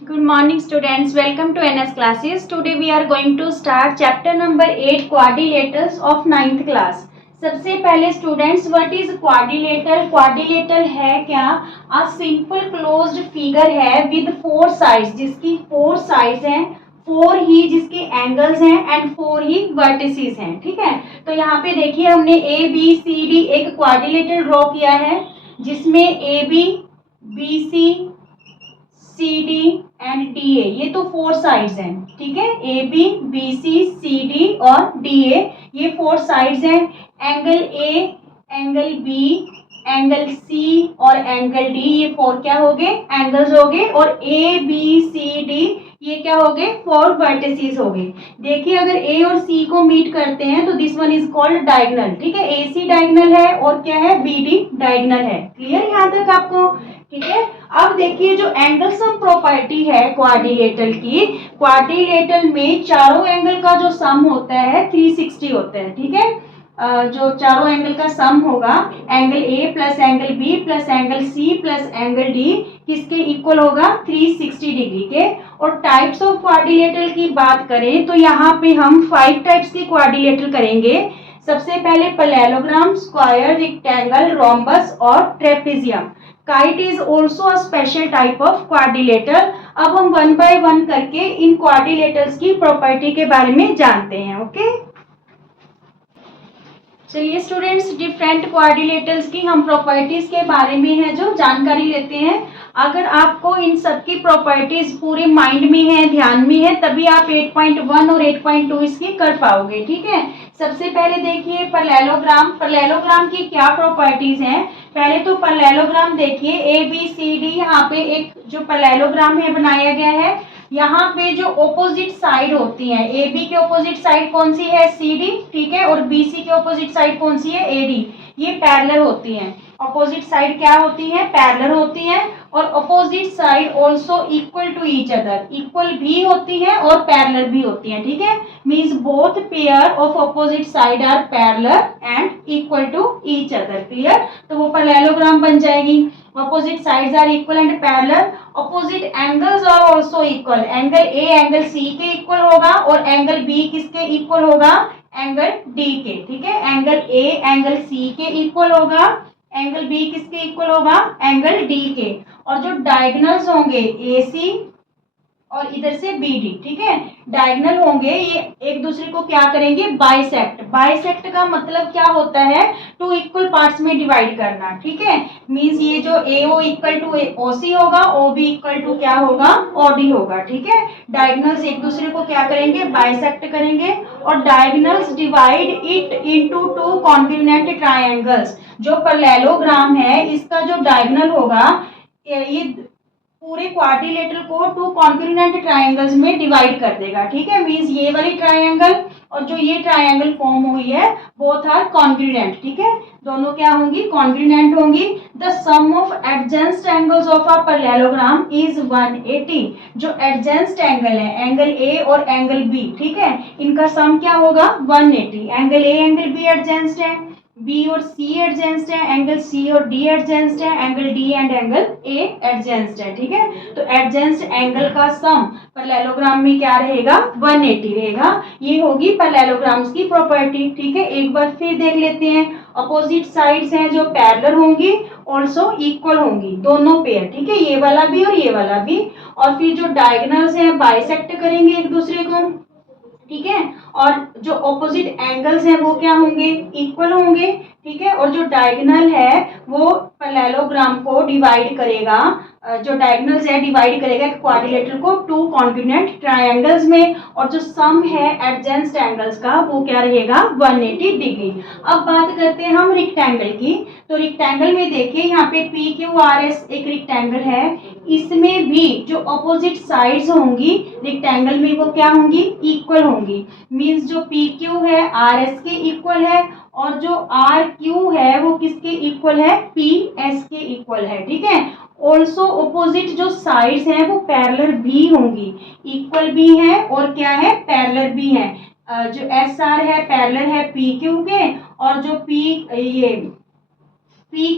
Good morning students, welcome to NS classes. Today we are going to start chapter number 8 quadrilaterals of 9th class. सबसे पहले students what is quadrilateral? Quadrilateral है क्या? A simple closed figure है with four sides, जिसकी four sides हैं, four ही जिसके angles हैं and four he vertices हैं। ठीक है, तो यहाँ पे देखिए हमने ए बी सी डी एक क्वाड्रिलेटरल ड्रॉ किया है जिसमें A B B C C D and D A, ये तो फोर साइड्स हैं। ठीक है, A B B C C D और डी ए, ये फोर साइड्स हैं। Angle A, angle B, angle C और एंगल डी, ये फोर क्या हो गए? एंगल्स हो गए। और ए बी सी डी ये क्या हो गए? फोर वर्टिसेस हो गए। देखिए अगर ए और सी को मीट करते हैं तो this one is called diagonal. ठीक है, ए सी डायगोनल है और क्या है? बी डी डायगोनल है। क्लियर यहाँ तक आपको? ठीक है, अब देखिए जो एंगल सम प्रॉपर्टी है क्वाड्रिलेटरल की, क्वाड्रिलेटरल में चारों एंगल का जो सम होता है 360 होता है। ठीक है, जो चारों एंगल का सम होगा, angle A plus angle B plus angle C plus angle D किसके इक्वल होगा? 360 डिग्री के। और टाइप्स ऑफ क्वाड्रिलेटरल की बात करें तो यहाँ पे हम 5 टाइप्स की क्वाड्रिलेटरल करेंगे। सबसे पहले पैरेललोग्राम, स्क्वायर, रेक्टेंगल, रोम्बस और trapezium. Kite is also a special type of quadrilateral. अब हम वन बाय वन करके इन क्वाड्रिलेटरल्स की प्रॉपर्टी के बारे में जानते हैं। ओके, चलिए स्टूडेंट्स, डिफरेंट क्वाड्रिलेटरल्स की हम प्रॉपर्टीज के बारे में है जो जानकारी लेते हैं। अगर आपको इन सब की प्रॉपर्टीज पूरे माइंड में है, ध्यान में है, तभी आप 8.1 और 8.2 इसकी कर पाओगे। ठीक है, सबसे पहले देखिए पैरेललोग्राम। पैरेललोग्राम की क्या प्रॉपर्टीज हैं? पहले तो पैरेललोग्राम देखिए, ए बी सी डी, यहाँ पे एक जो पैरेललोग्राम है बनाया गया है। यहाँ पे जो ऑपोजिट साइड होती है, ए बी के ऑपोजिट साइड कौन सी है? C D. ठीक है, और बी सी के ऑपोजिट साइड कौन सी है? A D. ये पैरेलल होती हैं। ऑपोजिट साइड क्या होती है? पैरेलल होती है। और opposite side also equal to each other, equal भी होती है और पैरेलल भी होती है। ठीक है, means both pair of opposite side are parallel and equal to each other. Clear? तो वो पैरेललोग्राम बन जाएगी। Opposite sides are equal and parallel. Opposite angles are also equal. Angle A angle C के इक्वल होगा और angle B किसके equal होगा? Angle D के। ठीक है, एंगल ए एंगल सी के इक्वल होगा, एंगल बी किसके इक्वल होगा? एंगल डी के। और जो डायगोनल्स होंगे ए सी और इधर से बी डी, ठीक है, डायगोनल होंगे, ये एक दूसरे को क्या करेंगे? बाइसेक्ट। बाइसेक्ट का मतलब क्या होता है? टू इक्वल पार्ट्स में डिवाइड करना। ठीक है, मींस ये जो ए ओ इक्वल टू ओ सी होगा, ओ बी इक्वल टू क्या होगा? ओ डी होगा। ठीक है, डायगोनल्स एक दूसरे को क्या करेंगे? बाइसेक्ट करेंगे। और diagonals divide it into two congruent triangles. जो पैरेललोग्राम है इसका जो डायगोनल होगा, ये पूरे क्वाड्रिलेटरल को टू कॉन्ग्रुएंट ट्रायंगल्स में डिवाइड कर देगा। ठीक है, मींस ये वाली ट्रायंगल और जो ये ट्रायंगल फॉर्म हुई है बोथ आर कॉन्ग्रुएंट। ठीक है, दोनों क्या होंगी? कॉन्ग्रुएंट होंगी। The sum of adjacent angles of a parallelogram is 180। जो एडजेंस्ट एंगल है, एंगल ए और एंगल बी, ठीक है, इनका सम क्या होगा? 180। एंगल ए एंगल बी एडजेंस्ट है, बी और सी एडजेंस्ट है, एंगल सी और डी एडजेंस्ट है, angle D and angle A adjacent है। ठीक है, तो एडजेंस्ट एंगल का सम पैरेललोग्राम में क्या रहेगा? 180 रहेगा। ये होगी पैरेललोग्राम्स की प्रॉपर्टी। ठीक है, एक बार फिर देख लेते हैं। अपोजिट साइड्स हैं जो पैरेलल होंगी, ऑल्सो इक्वल होंगी, दोनों पेयर। ठीक है, ये वाला भी और ये वाला भी। और फिर जो डायगोनल्स हैं बाइसेक्ट करेंगे एक दूसरे को। ठीक है, और जो ऑपोजिट एंगल्स हैं वो क्या होंगे? इक्वल होंगे। ठीक है, और जो डायगोनल है वो पैरेललोग्राम को डिवाइड करेगा, जो डायगोनल्स है डिवाइड करेगा क्वाड्रिलेटरल को टू कॉन्ग्रुएंट ट्रायंगल्स में। और जो सम है एडजेंस्ट एंगल्स का वो क्या रहेगा? 180 डिग्री। अब बात करते हैं हम रेक्टेंगल की। तो रेक्टेंगल में देखिए यहाँ पे पी क्यू आर एस एक रेक्टेंगल है। इसमें भी जो ऑपोजिट साइड्स होंगी रेक्टेंगल में वो क्या होंगी? इक्वल होंगी। मींस जो पी क्यू है आर एस के इक्वल है और जो आर क्यू है वो किसके इक्वल है? पी एस के इक्वल है। ठीक है, ऑल्सो ऑपोजिट जो साइड्स हैं वो पैरेलल भी होंगी, इक्वल भी है और क्या है? पैरेलल भी है। जो एस आर है पैरेलल है पी क्यू के, और जो पी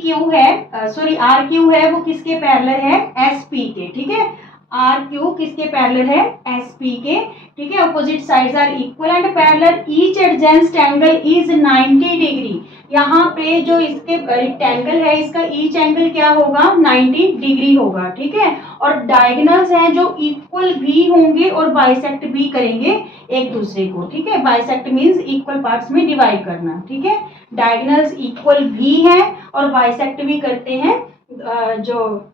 क्यू है, सॉरी आर क्यू है, वो किसके पैरेलल है? एस पी के। ठीक है, आर क्यू किसके पैरेलल है, एस पी के, ठीक है। Opposite sides are equal and parallel, each adjacent angle is 90 degree. यहाँ पे जो इसके रेक्टेंगल है इसका ईच एंगल क्या होगा, 90 डिग्री होगा, ठीक है। और डायगोनल्स हैं जो इक्वल भी होंगे और बाइसेक्ट भी करेंगे एक दूसरे को, ठीक है। बाइसेक्ट मींस इक्वल पार्ट्स में डिवाइड करना, ठीक है। डायगोनल्स इक्वल भी हैं और बाइसेक्ट भी करते हैं, जो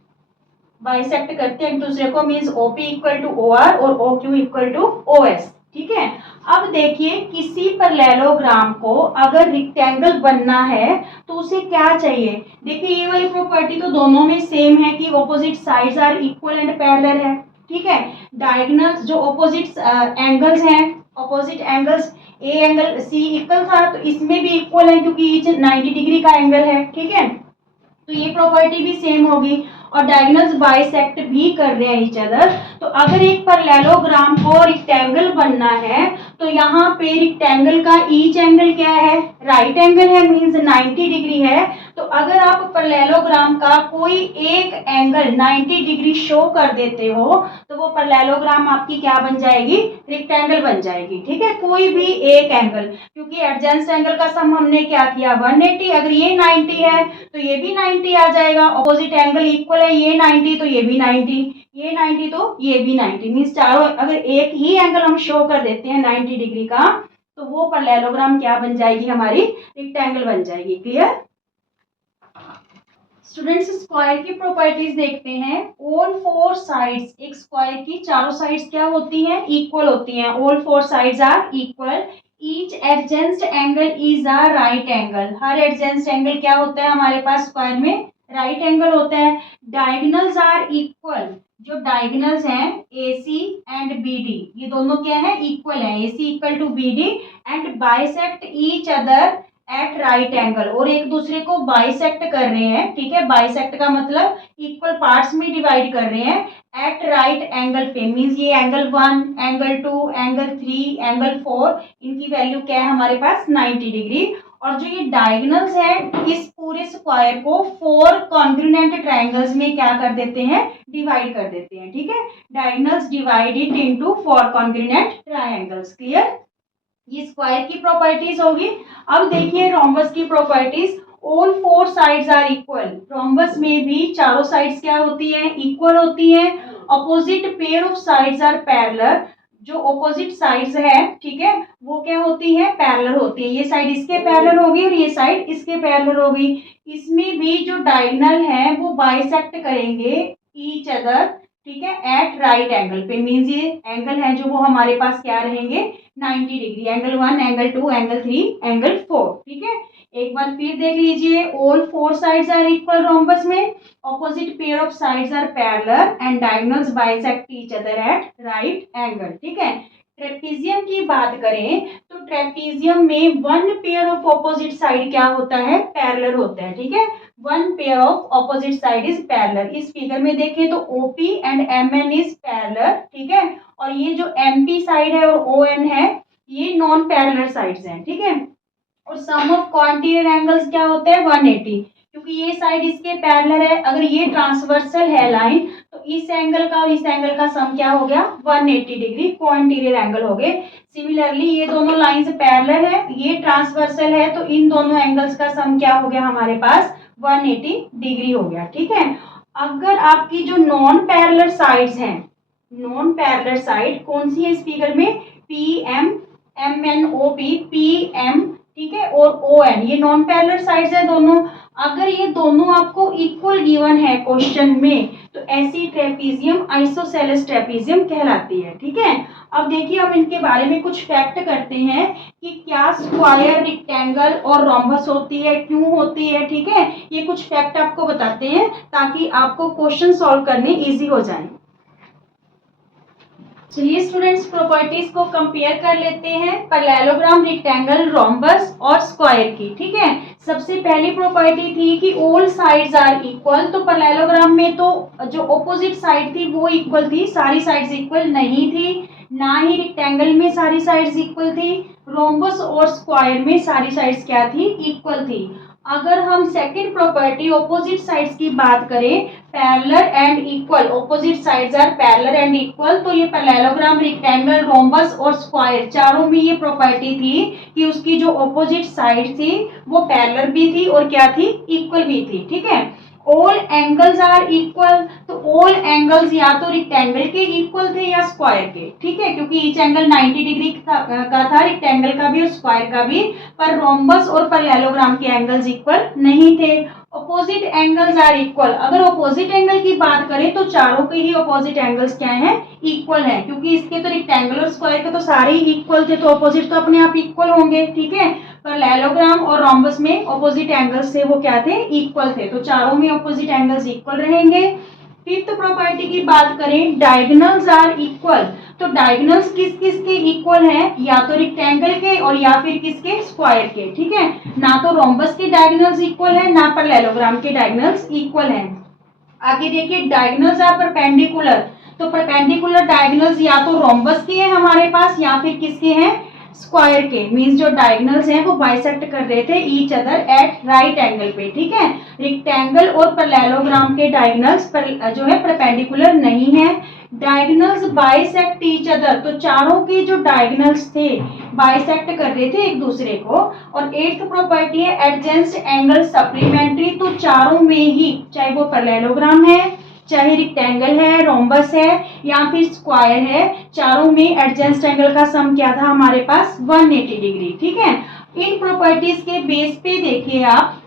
बाइसेक्ट करते हैं एक दूसरे को, means OP equal to OR और OQ इक्वल टू OS, ठीक है। अब देखिए किसी पैरेललोग्राम को अगर रेक्टेंगल बनना है तो उसे क्या चाहिए, देखिए ये वाली प्रॉपर्टी तो दोनों में सेम है कि opposite sides are equal and parallel है, ठीक है। डायगोनल्स जो ऑपोजिट एंगल्स हैं, opposite angles A angle C equal था तो इसमें भी इक्वल है क्योंकि ईच 90 डिग्री का एंगल है, ठीक है। तो ये प्रॉपर्टी भी सेम होगी और डायगोनल्स बाइसेक्ट भी कर रहे हैं ईच अदर। तो अगर एक पैरेललोग्राम को रेक्टेंगल बनना है तो यहाँ पे रेक्टेंगल का ईच एंगल क्या है, राइट एंगल है, मींस 90 डिग्री है। तो अगर आप पैरेललोग्राम का कोई एक एंगल 90 डिग्री शो कर देते हो तो वो पैरेललोग्राम आपकी क्या बन जाएगी, रेक्टेंगल बन जाएगी, ठीक है। कोई भी एक एंगल, क्योंकि एडजेंस्ट एंगल का सम हमने क्या किया 180, अगर ये 90 है तो ये भी 90 आ जाएगा, ऑपोजिट एंगल इक्वल है, ये 90 तो ये भी 90, ये 90 तो ये भी 90, मींस चारों अगर एक ही एंगल हम शो कर देते हैं 90 डिग्री का तो वो पैरेललोग्राम क्या बन जाएगी, हमारी रेक्टेंगल बन जाएगी। क्लियर स्टूडेंट्स, स्क्वायर की प्रॉपर्टीज देखते हैं। ऑल फोर साइड्स, एक स्क्वायर की चारों साइड्स क्या होती हैं, इक्वल होती हैं। All four sides are equal, each adjacent angle is a right angle, हर एडजेंस्ट एंगल क्या होता है हमारे पास स्क्वायर में, राइट एंगल होता है। डायगोनल्स आर इक्वल, जो डायगोनल्स हैं AC एंड BD ये दोनों क्या है, इक्वल है, AC equal to BD and bisect each other at right angle, और एक दूसरे को बाइसेक्ट कर रहे हैं, ठीक है। बाइसेक्ट का मतलब इक्वल पार्ट्स में डिवाइड कर रहे हैं एट राइट एंगल पे, मींस ये एंगल 1, एंगल 2, एंगल 3, एंगल 4, इनकी वैल्यू क्या है हमारे पास 90 डिग्री। और जो ये डायगोनल्स है इस पूरे स्क्वायर को 4 कॉन्ग्रुएंट ट्रायंगल्स में क्या कर देते हैं, डिवाइड कर देते हैं, ठीक है। Diagonals divided into 4 congruent triangles. Clear, ये स्क्वायर की प्रॉपर्टीज होगी। अब देखिए रोम्बस की properties, all four sides are equal, rhombus में भी चारों साइड्स क्या होती हैं, इक्वल होती हैं। Opposite pair of sides are parallel, जो ऑपोजिट साइड्स है, ठीक है, वो क्या होती है, पैरेलल होती है। ये साइड इसके पैरेलल होगी और ये साइड इसके पैरेलल होगी। इसमें भी जो डायगोनल है वो बाइसेक्ट करेंगे ईच अदर, ठीक है, एट राइट एंगल पे, मींस ये एंगल है जो वो हमारे पास क्या रहेंगे 90 degree, angle 1, angle 2, angle 3, angle 4, ठीक है। एक बार फिर देख लीजिए, all four sides are equal rhombus में, opposite pair of sides are parallel and diagonals bisect each other at right angle, ठीक है। ट्रेपीजियम की बात करें तो ट्रेपीजियम में one pair of opposite side क्या होता है, पैरेलल होता है, ठीक है। One pair of opposite side is parallel. इस फिगर में देखें तो OP and MN is parallel, ठीक है। और ये जो MP साइड है और ON है ये नॉन पैरेलल साइड्स हैं, ठीक है। और सम ऑफ क्वांटिटी एंगल्स क्या होता है 180, क्योंकि ये साइड इसके पैरेलल है। अगर ये ट्रांसवर्सल है लाइन तो इस एंगल का और इस एंगल का सम क्या हो गया 180 डिग्री क्वांटिटी एंगल हो गए। सिमिलरली ये दोनों लाइंस पैरेलल है, ये ट्रांसवर्सल है, तो इन दोनों एंगल्स का सम क्या हो गया हमारे पास 180 डिग्री हो गया, ठीक है। अगर आपकी जो नॉन पैरेलल साइड्स हैं, नॉन पैरेलल साइड कौन सी है इस फिगर में, PM, MN, OP, PM, ठीक है, और ON, ये नॉन पैरेलल साइड्स है दोनों। अगर ये दोनों आपको इक्वल गिवन है क्वेश्चन में तो ऐसी ट्रेपीजियम आइसोसेलेस ट्रेपीजियम कहलाती है, ठीक है। अब देखिए हम इनके बारे में कुछ फैक्ट करते हैं कि क्या स्क्वायर, रेक्टेंगल और रोम्बस होती है, क्यों होती है, ठीक है। ये कुछ फैक्ट आपको बताते हैं ताकि आपको क्वेश्चन सॉल्व करने इजी हो जाए। चलिए स्टूडेंट्स, प्रॉपर्टीज को कंपेयर कर लेते हैं पैरेललोग्राम, रेक्टेंगल, रोम्बस और स्क्वायर की, ठीक है। सबसे पहली प्रॉपर्टी थी कि ऑल साइड्स आर इक्वल, तो पैरेललोग्राम में तो जो ऑपोजिट साइड थी वो इक्वल थी, सारी साइड्स इक्वल नहीं थी, ना ही रेक्टेंगल में सारी साइड्स इक्वल थी, रोम्बस और स्क्वायर में सारी साइड्स क्या थी, इक्वल थी। अगर हम सेकंड प्रॉपर्टी ऑपोजिट साइड्स की बात करें parallel and equal, opposite sides are parallel and equal. तो ये पैरेललोग्राम, रेक्टेंगल, रोम्बस और स्क्वायर चारों में ये प्रॉपर्टी थी कि उसकी जो ऑपोजिट साइड थी वो पैरेलल भी थी और क्या थी, इक्वल भी थी। ठीक है, ऑल एंगल्स आर इक्वल, तो ऑल एंगल्स या तो रेक्टेंगल के इक्वल थे या स्क्वायर के। ठीक है, क्योंकि ईच एंगल 90 डिग्री का था, रेक्टेंगल का भी और स्क्वायर का भी, पर रोम्बस और पैरेललोग्राम के एंगल्स इक्वल नहीं थे। अपोजिट एंगल्स आर इक्वल, अगर अपोजिट एंगल की बात करें तो चारों के ही अपोजिट एंगल्स क्या हैं, इक्वल हैं, क्योंकि इसके तो रेक्टेंगल और स्क्वायर के तो सारे ही इक्वल थे, तो अपोजिट तो अपने आप इक्वल होंगे। ठीक है, पैरेललोग्राम और रोम्बस में अपोजिट एंगल्स थे वो क्या थे, इक्वल थे, तो चारों में अपोजिट एंगल्स इक्वल रहेंगे। फिफ्थ प्रॉपर्टी की बात करें, डायगोनल्स आर इक्वल, तो डायगोनल्स किस किस के इक्वल हैं, या तो रेक्टेंगल के और या फिर किसके, स्क्वायर के। ठीक है, ना तो रोम्बस के डायगोनल्स इक्वल है, ना पैरेललोग्राम के डायगोनल्स इक्वल हैं। आगे देखिए, डायगोनल्स आर परपेंडिकुलर, तो परपेंडिकुलर डायगोनल्स या तो रोम्बस के हैं हमारे पास या फिर किसके हैं, स्क्वायर के। मींस जो डायगोनल्स हैं वो बाइसेक्ट कर रहे थे each other at right angle पे। ठीक है, रेक्टेंगल और पैरेललोग्राम के डायगोनल्स जो है परपेंडिकुलर नहीं है। डायगोनल्स बाइसेक्ट ईच अदर, तो चारों के जो डायगोनल्स थे बाइसेक्ट कर रहे थे एक दूसरे को। और एट्थ प्रॉपर्टी है एडजेंस्ट एंगल सप्लीमेंट्री, तो चारों में ही, चाहे वो पैरेललोग्राम है, चाहे रेक्टेंगल है, रोम्बस है या फिर स्क्वायर है, चारों में एडजेंस्ट एंगल का सम क्या था हमारे पास, 180 डिग्री। ठीक है, इन प्रॉपर्टीज के बेस पे देखिए आप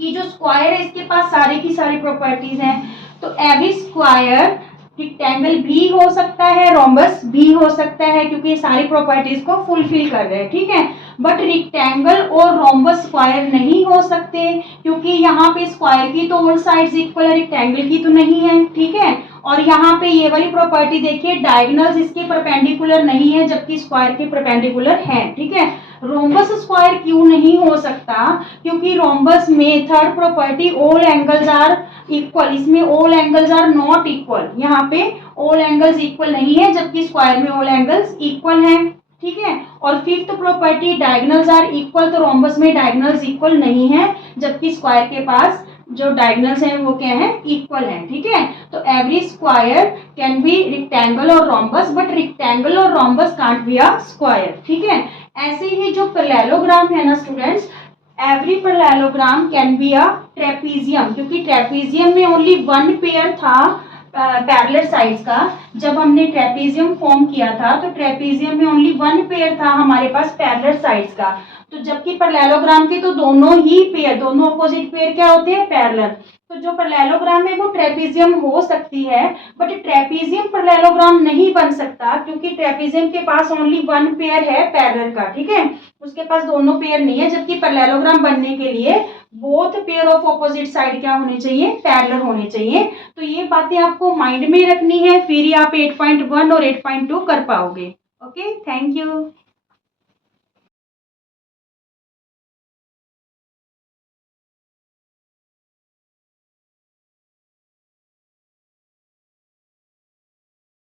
कि जो स्क्वायर है इसके पास सारी की सारी प्रॉपर्टीज हैं, तो एवरी स्क्वायर रेक्टेंगल भी हो सकता है, रोम्बस भी हो सकता है, क्योंकि ये सारी प्रॉपर्टीज को फुलफिल कर रहे हैं। ठीक है, बट रेक्टेंगल और रोम्बस स्क्वायर नहीं हो सकते, क्योंकि यहाँ पे स्क्वायर की तो ऑल साइड्स इक्वल है, रेक्टेंगल की तो नहीं है। ठीक है, और यहाँ पे ये वाली प्रॉपर्टी देखिए, डायगोनल्स इसके परपेंडिकुलर नहीं है जबकि स्क्वायर के परपेंडिकुलर है। ठीक है, रोम्बस स्क्वायर क्यों नहीं हो सकता, क्योंकि रोम्बस में third property all angles are equal, इसमें all angles are not equal, यहाँ पे ऑल एंगल्स इक्वल नहीं है जबकि स्क्वायर में ऑल एंगल्स इक्वल हैं। ठीक है, और fifth property diagonals are equal, तो रोम्बस में डायगोनल्स इक्वल नहीं है जबकि स्क्वायर के पास जो डायगोनल्स हैं वो क्या है, इक्वल है। ठीक है, तो every square can be rectangle और रोम्बस, बट रेक्टेंगल और rhombus can't be a square. ठीक है, ऐसे ही जो पैरेललोग्राम है ना students, every parallelogram can be a trapezium, क्योंकि ट्रेपीजियम में ओनली वन पेयर था पैरेलल साइड्स का। जब हमने ट्रेपीजियम फॉर्म किया था तो ट्रेपीजियम में ओनली वन पेयर था हमारे पास पैरेलल साइड्स का, तो जबकि पैरेललोग्राम के तो दोनों ही पेयर, दोनों अपोजिट पेयर क्या होते हैं, पैरेलल। तो जो पैरेललोग्राम है वो ट्रेपीजियम हो सकती है, बट ट्रेपीजियम पैरेललोग्राम नहीं बन सकता, क्योंकि ट्रेपीजियम के पास ओनली वन पेयर है पैरेलल का। ठीक है, उसके पास दोनों पेयर नहीं है, जबकि पैरेललोग्राम बनने के लिए both pair of opposite side क्या होने चाहिए, पैरेलल होने चाहिए। तो ये बातें आपको माइंड में रखनी है, फिर ही आप 8.1 और 8.2 कर पाओगे। Okay, thank you.